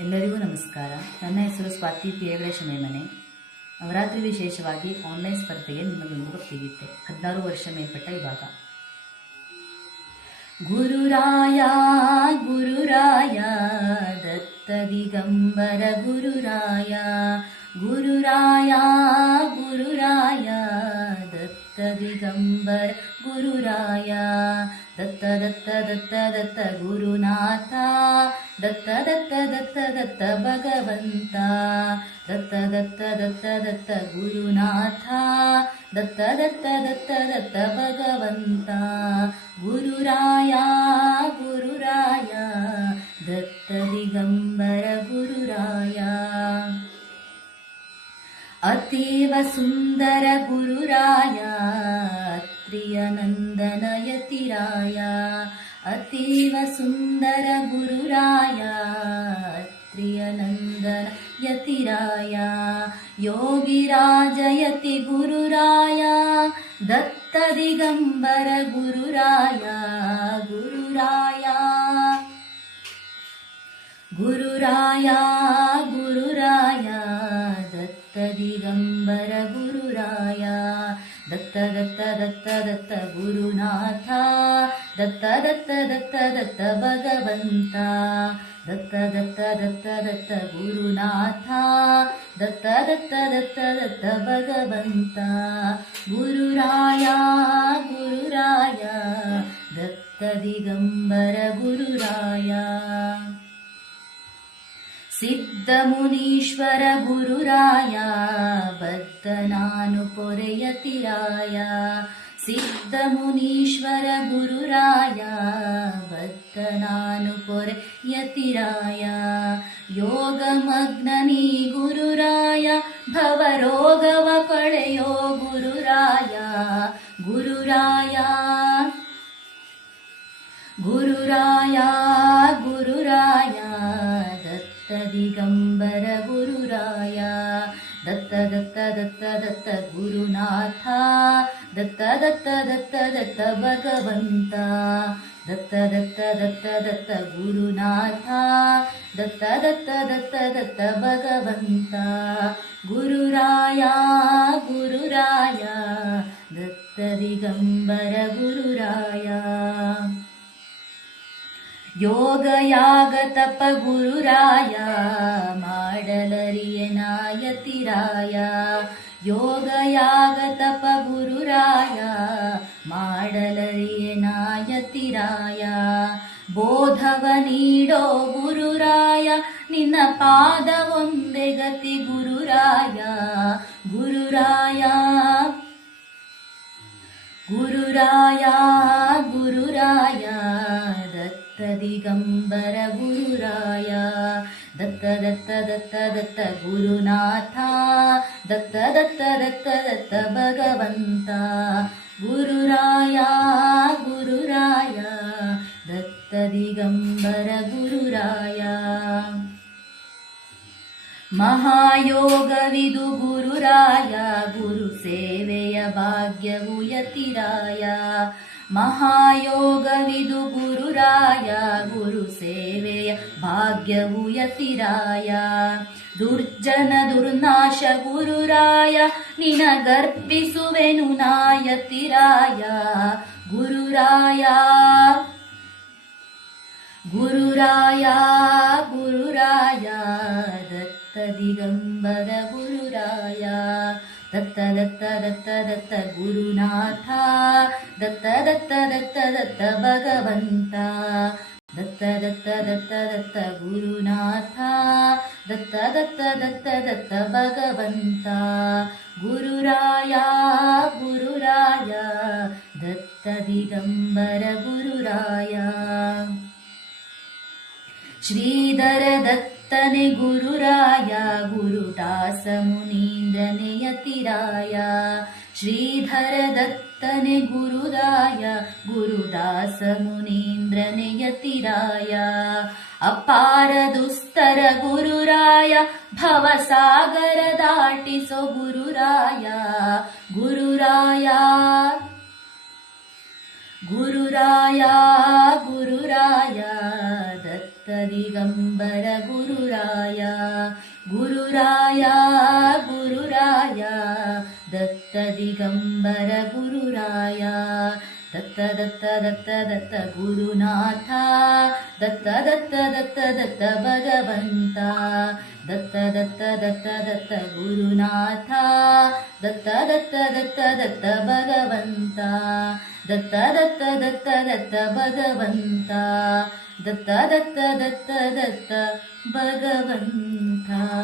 ಎಲ್ಲರಿಗೂ ನಮಸ್ಕಾರ. ನನ್ನ ಹೆಸರು ಸ್ವಾತಿ ಪಿಯಗಳೆ ಮೇಮನೆ ನವರಾತ್ರಿ ವಿಶೇಷವಾಗಿ ಆನ್ಲೈನ್ ಸ್ಪರ್ಧೆಗೆ ನಿಮಗೊಂದು ಸಿಗುತ್ತೆ ಹದಿನಾರು ವರ್ಷ ಮೇಲ್ಪಟ್ಟ ಇವಾಗ ಗುರುರಾಯ ಗುರುರಾಯ, ದತ್ತ ದಿಗಂಬರ ಗುರುರಾಯ. ಗುರುರಾಯ ಗುರುರಾಯ. दिगम्बर गुरुराया। दत्त दत्त दत्त दत्त गुरुनाथा। दत्त दत्त दत्त दत्त भगवन्ता। दत्त दत्त दत्त दत्त गुरुनाथा। दत्त दत्त दत्त दत्त भगवन्ता। गुरुराया गुरुराया। दत्त दिगम्बर गुरुराया। अतीव सुन्दर गुरुराया। नन्दनयतिराया अतीव सुन्दर गुरुराया त्रि अनन्दयतिराया योगिराजयति गुरुराया दत्तदिगम्बर गुरुराया। गुरुराया गुरुराया गुरुराय दत्तदिगम्बर दत्त दत्त दत्त गुरुनाथा दत्त दत्त दत्त दत्त भगवंता दत्त दत्त दत्त दत्त गुरुनाथा दत्त दत्त दत्त दत्त भगवंता गुरुराया गुरुराया दत्त दिगम्बर गुरुराया। सिद्धमुनीश्वर गुरुराय बत्तनानुपुरयतिराय सिद्धमुनीश्वर गुरुराय बत्तनानुपुर्यतिराय योगमग्ननी गुरुराय भवरोगव पणयो दिगम्बरगुरुराया। दत्त दत्त दत्त दत्त गुरुनाथा। दत्त दत्त दत्त दत्त भगवन्ता। दत्त दत्त दत्त दत्त गुरुनाथा। दत्त दत्त दत्त दत्त भगवन्ता। गुरुराया गुरुराया। दत्त दिगम्बर गुरु योगयागतप गुरुराय माडलरियनायतिराय योगयागतप गुरुराय माडलरियनायतिराय ಬೋಧವ ನೀಡೋ ಗುರುರಾಯ ನಿನ್ನ ಪಾದ ಒಂದೇ ಗತಿ ಗುರುರಾಯ ಗುರುರಾಯ ಗುರುರಾಯ दिगम्बरगुरुराय। दत्त दत्त दत्त दत्त गुरुनाथा। दत्त दत्त दत्त दत्त भगवन्ता। गुरुराया गुरुराय। दत्त दिगम्बरगुरुराय। ಮಹಾಯೋಗವಿದು ಗುರುರಾಯ ಗುರು ಸೇವೆಯ ಭಾಗ್ಯವು ಯತಿರಾಯ ಮಹಾಯೋಗವಿದು ಗುರುರಾಯ ಗುರು ಸೇವೆಯ ಭಾಗ್ಯವು ಯತಿರಾಯ ದುರ್ಜನ ದುರ್ನಾಶ ಗುರುರಾಯ ನಿನಗರ್ಪಿಸುವೆನು ನಾಯತಿರಾಯ ಗುರುರಾಯ ಗುರುರಾಯ ಗುರುರಾಯ गुरुराया दत्त दत्त दत्त दत्त गुरुनाथा। दत्त दत्त दत्त दत्त भगवन्ता। दत्त दत्त दत्त दत्त गुरुनाथा। दत्त दत्त दत्त दत्त भगवन्ता। गुरुराया गुरुराय। दत्त दिगम्बर गुरुराय। श्रीधर दत्त तने गुरुराया मुनीन्द्रनि यतिराय श्रीधर दत्तने गुरुराय गुरुदासमुनीन्द्रनि अपार दुस्तर गुरुराय भवसागर दाटिस गुरुराय। गुरुराया गुरुराया। दिगम्बर गुरुराय गुरुराय गुरुराय दत्त दिगम्बर गुरुराय दत्त दत्त दत्त दत्त गुरुनाथ दत्त दत्त दत्त दत्त भगवन्ता दत्त दत्त दत्त दत्त गुरुनाथ दत्त दत्त दत्त दत्त भगवन्ता दत्त दत्त दत्त दत्त भगवन्ता दत्त दत्त दत्त दत्त भगवन्ता